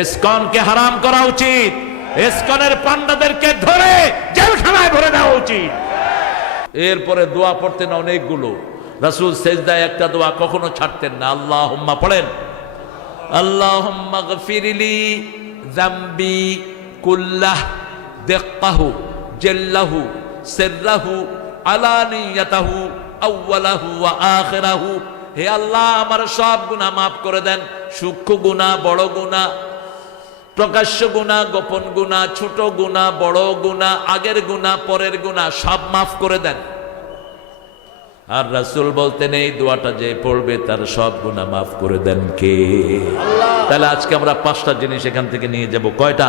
ইসকনকে হারাম করা উচিত, ইসকনের পান্ডাদেরকে ধরে জেলখানায় ভরে দেওয়া উচিত। এরপরে দোয়া পড়তেন অনেকগুলো। রাসূল সেজদায় একটা দোয়া কখনো ছাড়তেন না। আল্লাহুম্মা পড়েন, আল্লাহুম্মা গফিরলি যামবি কুল্লাহ দিক্কাহু জাল্লাহু সিররাহু আলানিয়াতাহু আউওয়ালাহু ওয়া আখিরাহু। হে আল্লাহ, আমার সব গুনাহ মাফ করে দেন, সূক্ষ্ম গুনাহ, বড় গুনাহ, প্রকাশ্য গুনাহ, গোপন গুনাহ, ছোট গুনাহ, বড় গুনাহ, আগের গুনাহ, পরের গুনাহ, সব মাফ করে দেন। আর রাসূল বলতেন এই দোয়াটা যে পড়বে তার সব গুনাহ মাফ করে দেন কে? তাহলে আজকে আমরা 5টা জিনিস এখান থেকে নিয়ে যাব। কয়টা?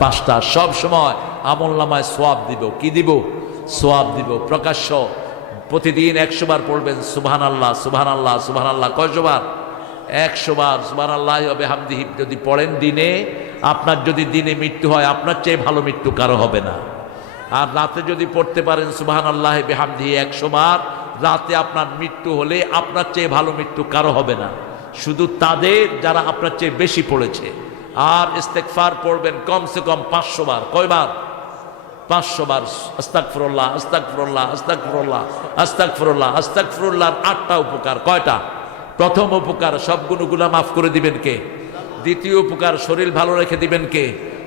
5টা। সব সময় আমলনামায় সওয়াব দিব। কি দিব? সওয়াব দিব। প্রকাশ্য প্রতিদিন 100 বার পড়বেন সুবহানাল্লাহ, সুবহানাল্লাহ, সুবহানাল্লাহ। কয়শো বার? 100 বার। সুবহানাল্লাহি ওয়া বিহামদিহি যদি পড়েন দিনে, আপনার যদি দিনে মৃত্যু হয়, আপনার চেয়ে ভালো মৃত্যু কারো হবে না। আর রাতে যদি পড়তে পারেন সুবহানাল্লাহি বিহামদিহি 100 বার, রাতে আপনার মৃত্যু হলে আপনার চেয়ে ভালো মৃত্যু কারো হবে না, শুধু তাদের যারা আপনার চেয়ে বেশি পড়েছে। আর ইস্তেগফার পড়বেন কমসে কম 500 বার। কয়বার? 500 বার। আস্তাগফিরুল্লাহ, আস্তাগফিরুল্লাহ, আস্তাগফিরুল্লাহ, আস্তাগফিরুল্লাহ। আস্তাগফিরুল্লাহর 8টা উপকার। কয়টা? প্রথম উপকার, সব গুনাহ মাফ করে দিবেন কে? দ্বিতীয় উপকার, শরীর ভালো রেখে দিবেন কে?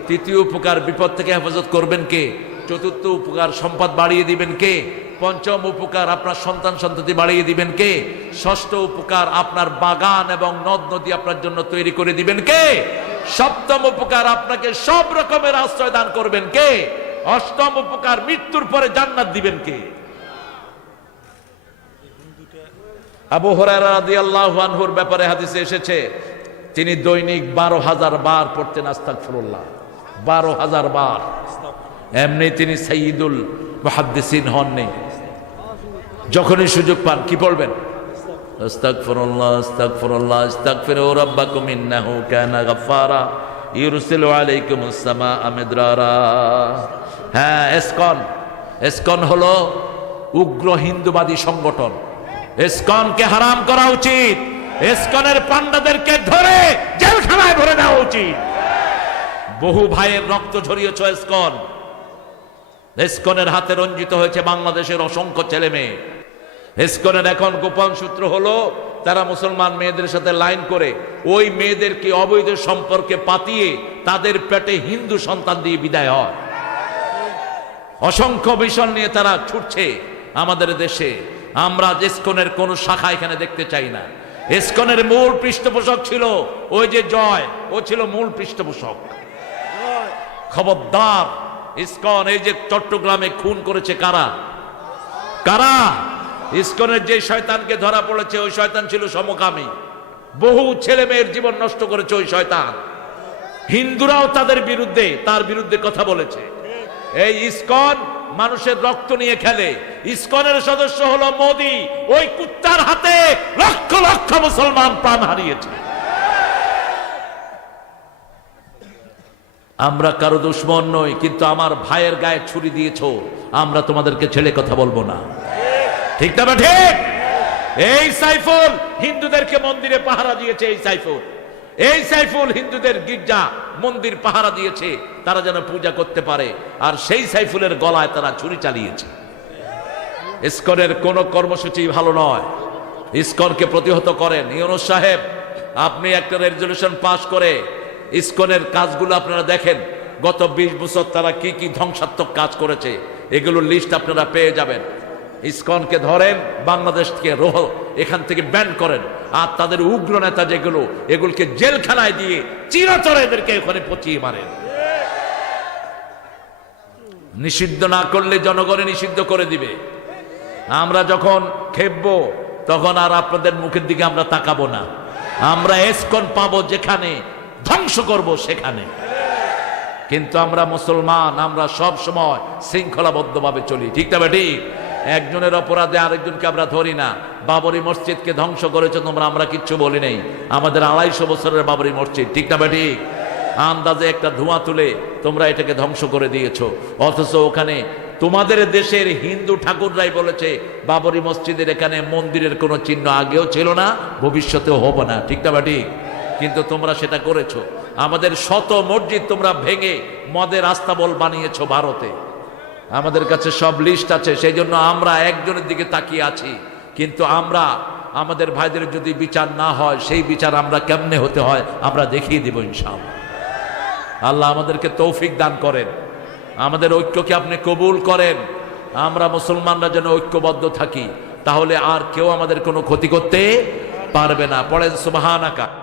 তৃতীয় উপকার, বিপদ থেকে হেফাজত করবেন কে? চতুর্থ উপকার, সম্পদ বাড়িয়ে দিবেন কে? পঞ্চম উপকার, আপনার সন্তান সন্ততি বাড়িয়ে দিবেন কে? ষষ্ঠ উপকার, আপনার বাগান এবং নদ নদী আপনার জন্য তৈরি করে দিবেন কে? সপ্তম উপকার, আপনাকে সব রকমের আশ্রয় দান করবেন কে? অষ্টম উপকার, মৃত্যুর পরে জান্নাত দিবেন কে? আবু হুরায়রা রাদিয়াল্লাহু আনহুর ব্যাপারে হাদিসে এসেছে, তিনি দৈনিক 12,000 বার পড়তেন আস্তাগফিরুল্লাহ। 12,000 বার। এমনি তিনি সাইয়্যিদুল মুহাদ্দিসিন হননি। যখনই সুযোগ পান কি পড়বেন? আস্তাগফিরুল্লাহ, আস্তাগফিরুল্লাহ, আস্তাগফিরু রাব্বাকুম ইন্নাহু কানা গাফফারা ইউরসিলু আলাইকুমুস সামাআ মিদরারা। হ্যাঁ, ইসকন হলো উগ্র হিন্দুবাদী সংগঠন। ইসকনকে হারাম করা উচিত, ইসকনের পান্ডাদেরকে ধরে জেলখানায় ভরে দেওয়া উচিত। বহু ভাইয়ের রক্ত ঝরিয়েছ ইসকন। ইসকনের হাতে রঞ্জিত হয়েছে বাংলাদেশের অসংখ্য ছেলে মেয়ে। ইসকনের এখন গোপন সূত্র হলো তারা মুসলমান মেয়েদের সাথে লাইন করে ওই মেয়েদেরকে অবৈধ সম্পর্কে পাতিয়ে তাদের পেটে হিন্দু সন্তান দিয়ে বিদায় হয়। অসংখ্য বিষয় নিয়ে তারা ছুটছে আমাদের দেশে। আমরা ইসকনের কোন শাখা এখানে দেখতে চাই না। ইসকনের মূল পৃষ্ঠপোষক ছিল ওই যে জয়, ও ছিল মূল পৃষ্ঠপোষক। খবরদার, ইসকন এই যে চট্টগ্রামে খুন করেছে কারা? কারা? ইসকনের যে শয়তানকে ধরা পড়েছে ওই শয়তান ছিল সমকামী। বহু ছেলে মেয়ের জীবন নষ্ট করেছে ওই শয়তান। হিন্দুরাও তার বিরুদ্ধে কথা বলেছে। এই ইসকন মানুষের রক্ত নিয়ে খেলে। ইসকনের সদস্য হলো মোদি। ওই কুত্তার হাতে লক্ষ লক্ষ মুসলমান প্রাণ হারিয়েছে। আমরা কারো দুশমন নই, কিন্তু আমার ভাইয়ের গায়ে ছুরি দিয়েছো, আমরা তোমাদেরকে ছেড়ে কথা বলবো না। ঠিক না? ঠিক। এই সাইফুল হিন্দুদেরকে মন্দিরে পাহারা দিয়েছে। এই সাইফুল হিন্দুদের গির্জা মন্দির পাহারা দিয়েছে তারা যেন পূজা করতে পারে, আর সেই সাইফুলের গলায় তারা ছুরি চালিয়েছে। ইসকনের কোন কর্মসূচি ভালো নয়। ইসকনকে প্রতিহত করেন। ইউনূস সাহেব, আপনি একটা রেজলিউশন পাস করে ইসকনের কাজগুলো আপনারা দেখেন। গত 20 বছর তারা কি কি ধ্বংসাত্মক কাজ করেছে, এগুলোর লিস্ট আপনারা পেয়ে যাবেন। ইসকনকে ধরেন, বাংলাদেশ থেকে এখান থেকে ব্যান করেন, আর তাদের উগ্র নেতা যেগুলো এগুলোকে জেলখানায় দিয়ে চিরতরে এদেরকে ওখানে পচিয়ে মারেন। নিষিদ্ধ না করলে জনগণে নিষিদ্ধ করে দিবে। আমরা যখন খেপবো তখন আর আপনাদের মুখের দিকে আমরা তাকাবো না। আমরা ইসকন পাবো যেখানে, ধ্বংস করব সেখানে। কিন্তু আমরা মুসলমান, আমরা সব সময় শৃঙ্খলাবদ্ধভাবে চলি। ঠিক না? ঠিক। একজনের অপরাধে আরেকজনকে আমরা ধরি না। বাবরি মসজিদকে ধ্বংস করেছে তোমরা, আমরা কিচ্ছু বলি নাই। আমাদের 250 বছরের বাবরি মসজিদ। ঠিক না? ঠিক। আন্দাজে একটা ধোঁয়া তুলে তোমরা এটাকে ধ্বংস করে দিয়েছো, অথচ ওখানে তোমাদের দেশের হিন্দু ঠাকুররাই বলেছে বাবরি মসজিদের এখানে মন্দিরের কোনো চিহ্ন আগেও ছিল না, ভবিষ্যতেও হবে না। ঠিক না? ঠিক। কিন্তু তোমরা সেটা করেছো। আমাদের শত মসজিদ তোমরা ভেঙে মদের আস্তাবল বানিয়েছো ভারতে। আমাদের কাছে সব লিস্ট আছে, সেই জন্য আমরা একজনের দিকে তাকিয়ে আছি। কিন্তু আমরা আমাদের ভাইদের যদি বিচার না হয়, সেই বিচার আমরা কেমনে হতে হয় আমরা দেখিয়ে দিব ইনশাআল্লাহ। আল্লাহ আমাদেরকে তৌফিক দান করেন, আমাদের ঐক্যকে আপনি কবুল করেন। আমরা মুসলমানরা যেন ঐক্যবদ্ধ থাকি, তাহলে আর কেউ আমাদের কোনো ক্ষতি করতে পারবে না। পড়েন সুবহানাকা।